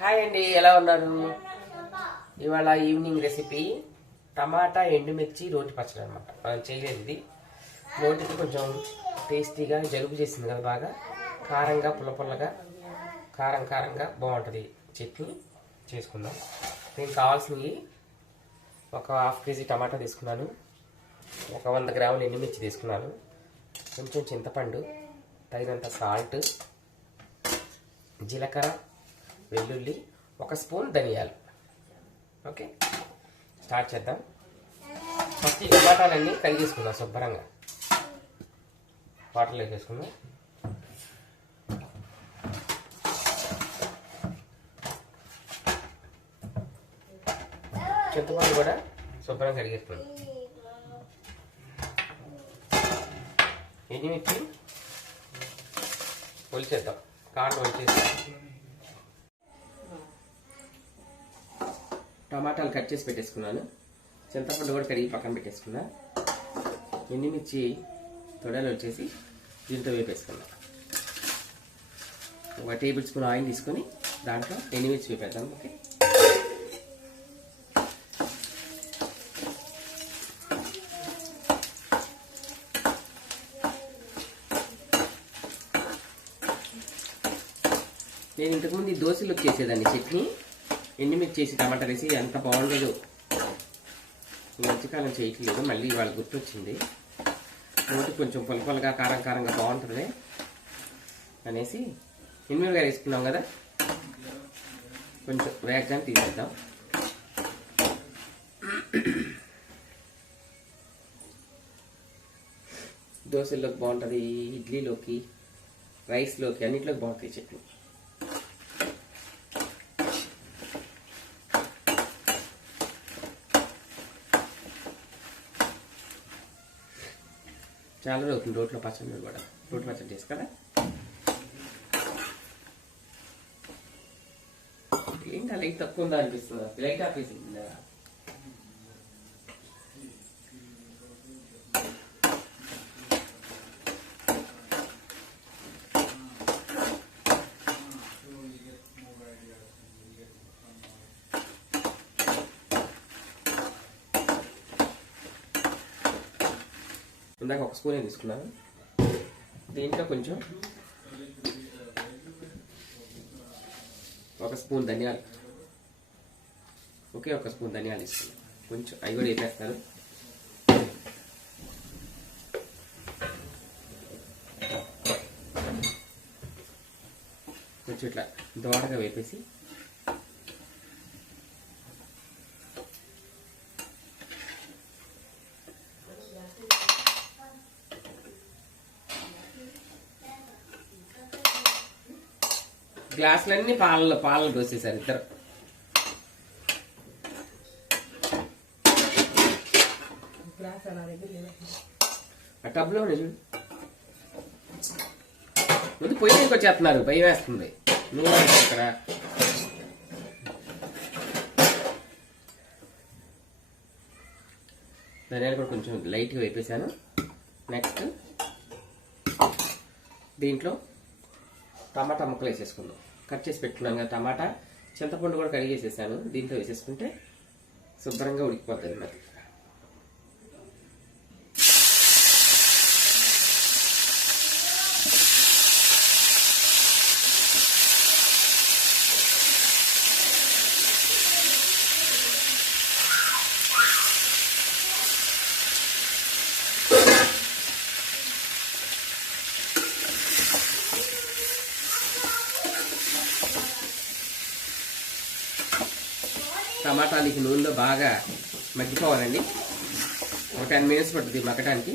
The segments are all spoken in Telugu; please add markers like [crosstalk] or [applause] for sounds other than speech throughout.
హాయ్ అండి ఎలా ఉన్నారు? ఇవాళ ఈవినింగ్ రెసిపీ టమాటా ఎండుమిర్చి రోటి పచ్చడి అనమాట మనం చేయలేదు ఇది నోటికి కొంచెం టేస్టీగా జలుబు చేసింది కదా బాగా. కారంగా పుల్ల పుల్లగా కారం కారంగా బాగుంటుంది. చట్నీ చేసుకుందాం. దీనికి కావాల్సినవి ఒక హాఫ్ కేజీ టమాటా తీసుకున్నాను. ఒక వంద గ్రాములు ఎండుమిర్చి తీసుకున్నాను. కొంచెం చింతపండు తగినంత సాల్ట్ జీలకర్ర వెల్లుల్లి ఒక స్పూన్ ధనియాలు. ఓకే? స్టార్ట్ చేద్దాం. ఫస్ట్ ఈ టమాటాలన్నీ కడిగేసుకుందాం శుభ్రంగా. వాటర్లో వేసుకుందాం చింతపండు కూడా శుభ్రంగా కడిగేసుకుందాం ఎండుమిర్చి ఒలిచేద్దాం కాళ్ళు ఒలిచేసి టమాటాలు కట్ చేసి పెట్టేసుకున్నాను. చింతపండు కూడా కడిగి పక్కన పెట్టేసుకున్నా. ఎండుమిర్చి తొడలు వచ్చేసి దీంతో వేపేసుకున్నా. ఒక టేబుల్ స్పూన్ ఆయిల్ తీసుకొని దాంట్లో ఎండుమిర్చి వేపేద్దాం ఓకే? నేను ఇంతకుముందు దోశలు దోశలోకి చేసేదాన్ని చట్నీ. ఎండుమిర్చి చేసి టమాటా వేసి ఎంత బాగుండదు. ఈ మధ్యకాలం చేయట్లేదు మళ్ళీ ఇవాళ గుర్తొచ్చింది. నోటి కొంచెం పొలపొలగా కారం కారంగా బాగుంటుంది అనేసి ఎనిమిదిగా వేసుకున్నాం కదా? కొంచెం వేగంగా తీసేద్దాం. దోశల్లోకి బాగుంటుంది ఇడ్లీలోకి రైస్లోకి అన్నిట్లోకి బాగుంటుంది చట్నీ చాలా అవుతుంది రోట్లో పచ్చడి కూడా రోటి పచ్చడి చేసి కదా ఏంటి లైట్ తక్కువ ఉందా అనిపిస్తుంది? లైట్ ఆఫీసింగ్ ఇందాక ఒక స్పూనే తీసుకున్నాను? దీంట్లో కొంచెం ఒక స్పూన్ ధనియాలు. ఒకే ఒక స్పూన్ ధనియాలు తీసుకున్నాను. కొంచెం అవి కూడా వేపేస్తాను కొంచెం ఇట్లా దోడగా వేపేసి గ్లాసులన్నీ పాలలో పాలలో పోసేసారు ఇద్దరు. ఆ టబ్లో చూడు. ముందు పొయ్యి వచ్చేస్తున్నారు భయం వేస్తుంది. నువ్వు ఇక్కడ. ధనియాలు కూడా కొంచెం లైట్గా వేపేసాను నెక్స్ట్ దీంట్లో టమాటా ముక్కలు వేసేసుకుందాం. కట్ చేసి పెట్టుకున్నాను కదా టమాటా. చింతపండు కూడా కడిగేసేసాను. దీంట్లో వేసేసుకుంటే శుభ్రంగా ఉడికిపోతుంది మరి టమాటాలు ఇక నూనెలో బాగా మగ్గిపోవాలండి. ఒక టెన్ మినిట్స్ పడుతుంది మగ్గడానికి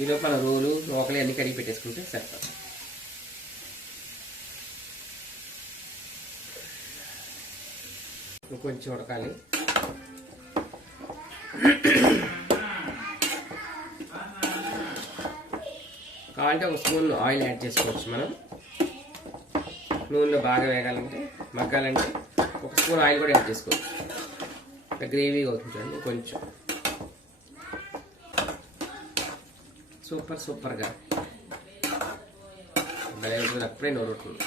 ఈ లోపల రోలు లోకలి అన్ని కడిగి పెట్టేసుకుంటే సరిపోతుంది. ఇంకొంచెం ఉడకాలి. కావాలంటే ఒక స్పూన్ ఆయిల్ యాడ్ చేసుకోవచ్చు మనం. నూనెలో బాగా వేగాలంటే మగ్గాలంటే స్పూన్ ఆయిల్ కూడా యాడ్ చేసుకోవచ్చు గ్రేవీగా అవుతుంది చూడండి కొంచెం. సూపర్ సూపర్గా. భలే ఉంటుంది అప్పుడే నోరుతుంది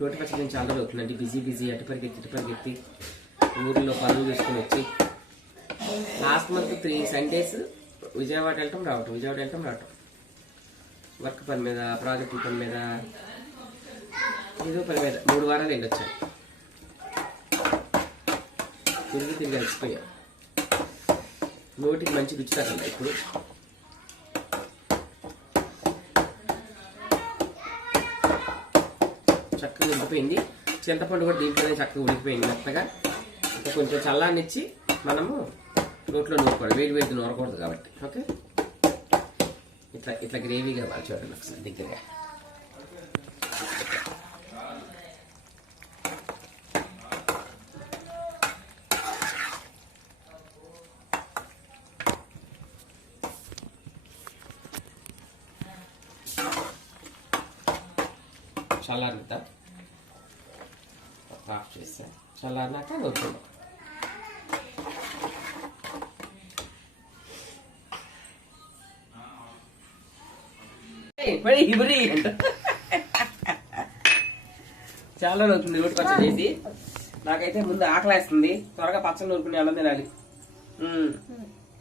రోటి పచ్చడి నేను చాలా అవుతుందండి. బిజీ బిజీ అటు పరిగెత్తి ఇటు పరిగెత్తి ఊరిలో పనులు తీసుకుని వచ్చి last month three Sundays Vijayawada వెళ్ళటం రావటం విజయవాడ వెళ్ళటం రావటం. వర్క్ పని మీద ప్రాజెక్ట్ పని మీద ఏదో పదివేల మూడు వారాలు వెళ్ళొచ్చాను తిరిగి తిరిగి అలసిపోయా. నోటికి మంచి రుచి తగ్గలే ఇప్పుడు. చక్కగా ఉడికిపోయింది. చింతపండు కూడా దీంట్లోనే చక్కగా ఉడికిపోయింది మెత్తగా. ఇంకా కొంచెం చల్లాన్నిచ్చి మనము రోట్లో నూరుకోవాలి. వేడి వేడి నూరకూడదు కాబట్టి. ఓకే? ఇట్లా ఇట్లా గ్రేవీగా కావాలి చూడండి ఒకసారి దగ్గరగా. ఆఫ్ చేస్తా చల్లారినాక నూరుకుందాం ఇబడి అంట. చాలా అవుతుంది రోటి పచ్చడి చేసి. నాకైతే ముందు ఆకలేస్తుంది. త్వరగా పచ్చడి నూరుకుని అన్నం తినాలి.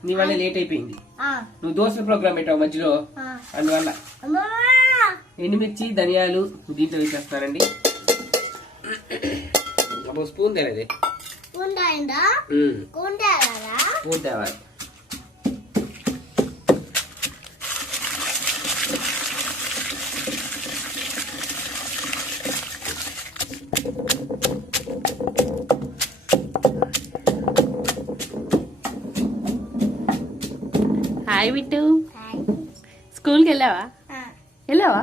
నీ వల్ల లేట్ అయిపోయింది. నువ్వు దోశ ప్రోగ్రామ్ పెట్టావు మధ్యలో. అందువల్ల ఎండుమిర్చి ధనియాలు దీంట్లో వేసేస్తానండి. అబ్బో స్పూన్ తేనది ఉండాయిందా ఉండాలా స్పూన్ తేవాలి. హాయ్ బిట్టు స్కూల్కి వెళ్ళావా? వెళ్ళావా?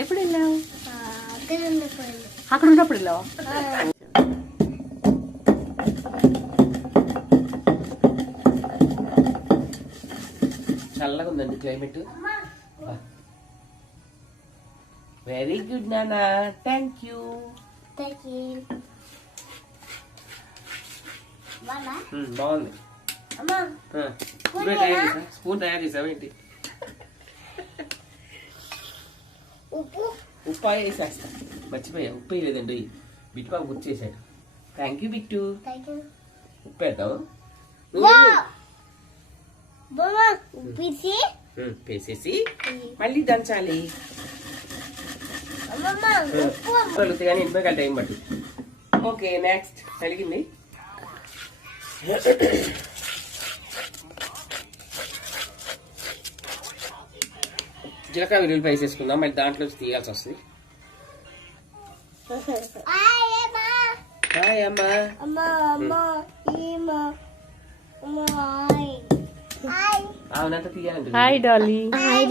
ఎప్పుడు వెళ్ళావు? అక్కడ ఉన్నప్పుడు వెళ్ళావా చల్లగా ఉందండి క్లైమేట్ వెరీ గుడ్ నానా థ్యాంక్ యూ. బాగుంది? స్పూన్ తయారు చేసావా ఏంటి ఉప్పు ఉప్పు వేసేస్తా. మర్చిపోయా ఉప్పు వేయలేదండి బిట్టు బాబు గుర్తు చేశాడు థ్యాంక్ యూ బిట్టు ఉప్పు వేద్దాం వేసేసి మళ్ళీ దంచాలి. కానీ ఇంటికి టైం పట్టు. ఓకే నెక్స్ట్ కలిగింది. జీలకర్ర వెల్లుల్లి వేసేసుకుందాం మళ్ళీ దాంట్లో తీయాల్సి వస్తుంది. హాయ్ అమ్మా అమ్మా అమ్మా ఈమ అమ్మా హాయ్ డాలీ హాయ్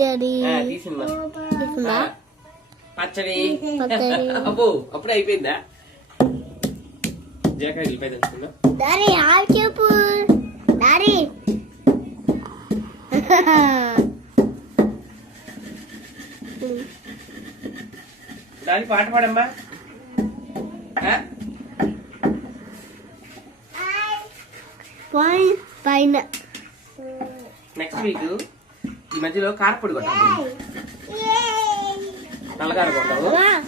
ఆ, తీసిందా? పచ్చడి. పచ్చడి. [laughs] అబ్బో అప్పుడే అయిపోయిందా? జీలకర్ర వెళ్ళిపోయి తెచ్చుకుందాం. డాడీ హాయ్ చెప్పు. డాడీ దాని పాట పాడమ్మా ఆ? పైన పైన నెక్స్ట్ వీక్ ఈ మధ్యలో కారపొడి కొట్టాలి. నల్లగార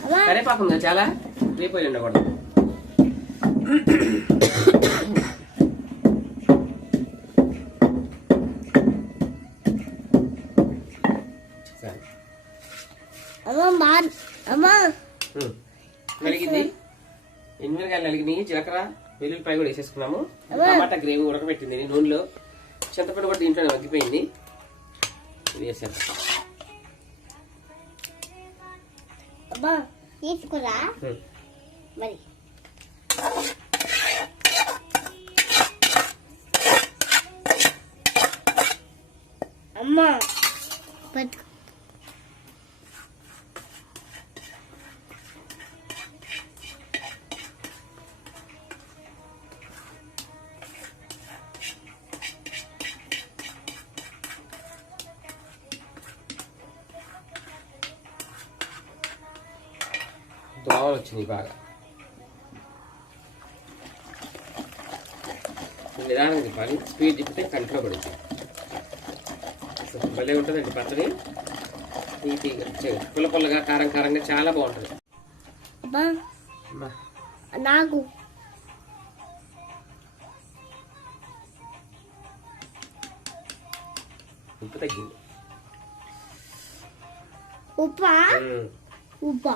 అమ్మా కరేపాకు ఉందా చాలా? రేపు ఉండకూడదు. అమ్మా మా అమ్మా. ఉమ్. నలిగింది. ఎనిమిరకాయలు నలిగినాయి? జీలకర్ర? వెల్లుల్లిపాయ కూడా వేసేసుకున్నాము. టమాటా గ్రేవీ ఉడకబెట్టింది. నూనెలో చింతపండు కూడా దీంట్లోనే మగ్గిపోయింది. ఇది తీసుకురా. మరి. అమ్మా. పట్టుకో. దోమలు వచ్చినాయి బాగా నిదానం తిప్పాలి స్పీడ్ తిప్పితే కంట్లో పడుతుంది భలే ఉంటుందండి పచ్చడి పుల్ల పుల్లగా కారం కారంగా చాలా బాగుంటుంది. నాకు ఉప్పు తగ్గింది. ఉప్పా. ఉప్పా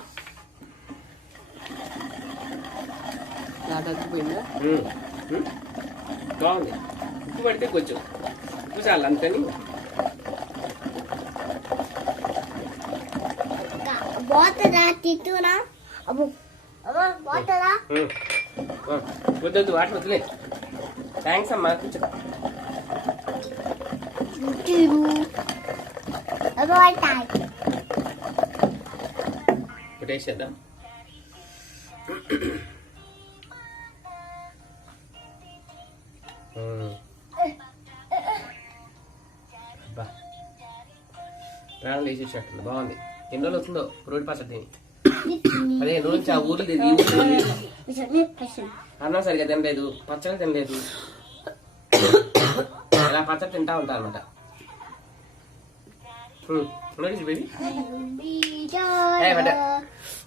ఉమ్. బాగుంది. ఉప్పు పడితే కొంచెం. ఉప్పు చాలు అంతని పోతుందా తిట్టునా పోతుందా వద్దొద్దు వాటర్ వదిలే థ్యాంక్స్ అమ్మా కూర్చో. తిరు లేచి వచ్చేట్టుంది బాగుంది. ఎన్ని రోజులు అవుతుందో? రోడ్డు పచ్చడి అదే [coughs] రోజు నుంచి ఆ ఊర్లో ఈ ఊర్లో అన్నం సరిగ్గా తినలేదు. పచ్చడి తినలేదు. ఇలా పచ్చడి తింటా ఉంటా అనమాట.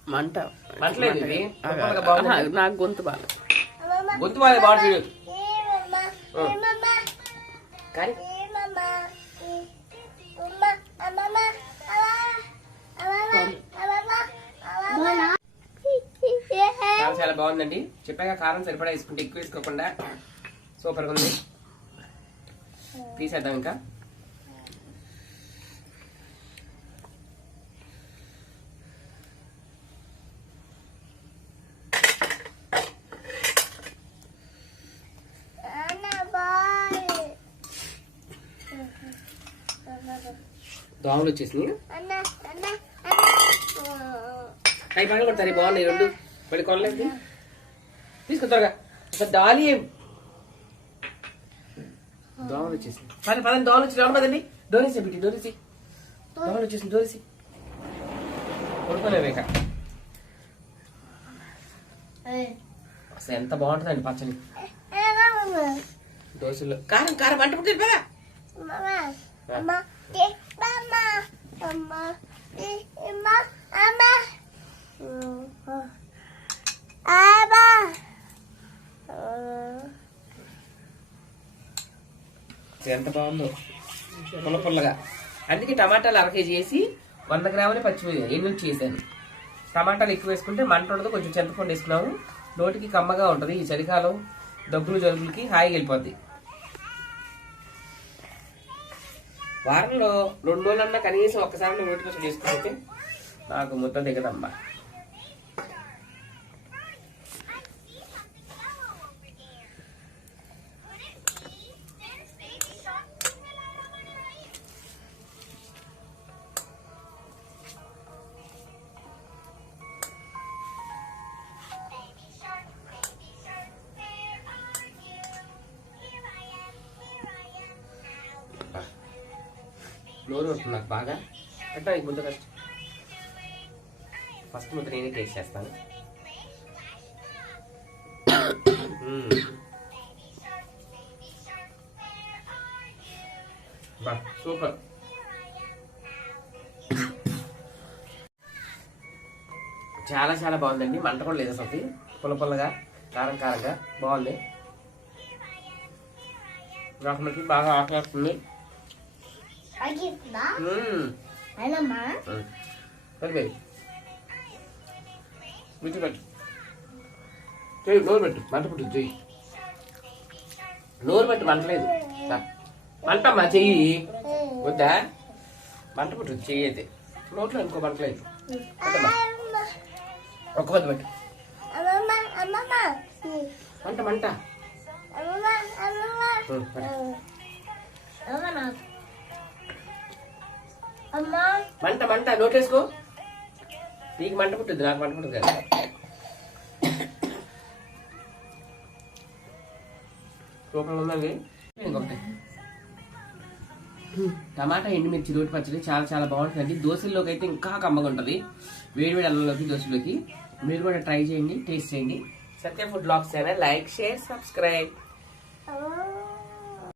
మంట. మంటలేదు నాకు గొంతు బాగా గొంతు బాగా బాగుంది. కానీ. చాలా చాలా బాగుందండి. చెప్పాక కారం సరిపడా వేసుకుంటే ఎక్కువ వేసుకోకుండా సూపర్గా ఉంది. తీసేద్దాం ఇంకా. దోమలు వచ్చేసినాయి. అవి పగల కొడతారు బాగున్నాయి రెండు. మళ్ళీ కొనలేదు. తీసుకో త్వరగా. అసలు డాలి దోమలు వచ్చేసింది పది పదండి దోమలు వచ్చి రావడం పదండి. డోరేసి బిట్టి డోరేసి దోమలు వచ్చేసింది డోరేసి కొడుకోలేవు ఇక అసలు ఎంత బాగుంటుందండి పచ్చని దోశలు కారం కారం అంట పుట్టింది పదా ఎంత బాగుందో. పుల్ల పుల్లగా. అందుకే టమాటాలు అర కేజీ వేసి వంద గ్రాములే పచ్చిమిర్చి ఎనిమిది చేశాను టమాటాలు ఎక్కువ వేసుకుంటే మంట ఉండదు కొంచెం చింతపండు వేసుకున్నాము. నోటికి కమ్మగా ఉంటుంది. ఈ చలికాలం దగ్గులు జలుబులకి హాయిగా వెళ్ళిపోద్ది. వారంలో రెండు రోజులన్నా కనీసం ఒక్కసారి నోటి కోసం చేసుకుంటే నాకు ముద్ద దిగదమ్మా. నోరు వస్తుంది నాకు బాగా. అంటే నీకు ముద్ద కష్టం ఫస్ట్ ముద్ద నేనే టేస్ట్ చేస్తాను. Hmm. బా సూపర్. చాలా చాలా బాగుందండి. మంట కూడా లేదు అసలు పుల్ల పుల్లగా కారం కారంగా. బాగుంది. నాకు మనకి బాగా ఆకలిస్తుంది విడిచి పెట్టు చెయ్యి నోరు పెట్టు మంట పుట్టు చెయ్యి నోరు పెట్టు మంటలేదు. మంటమ్మా చెయ్యి వద్దా మంట పుట్టు చెయ్యి అయితే నోట్లో ఇంకో మంటలేదు. ఒక్క వద్ద పెట్టు మంట మంట మంట మంట నోట్లేసుకో. నీకు మంట పుట్టుద్ది నాకు మంట పుట్టుద్ది కదా. సూపర్ ఉందండి. ఇంకొకటి టమాటా ఎండుమిర్చి రోటి పచ్చడి చాలా చాలా బాగుంటుందండి. దోశల్లోకి అయితే ఇంకా కమ్మగా ఉంటుంది. వేడి వేడి అన్నంలోకి దోశలోకి మీరు కూడా ట్రై చేయండి టేస్ట్ చేయండి. సత్య ఫుడ్ బ్లాగ్స్ అయినా లైక్ షేర్ సబ్స్క్రైబ్.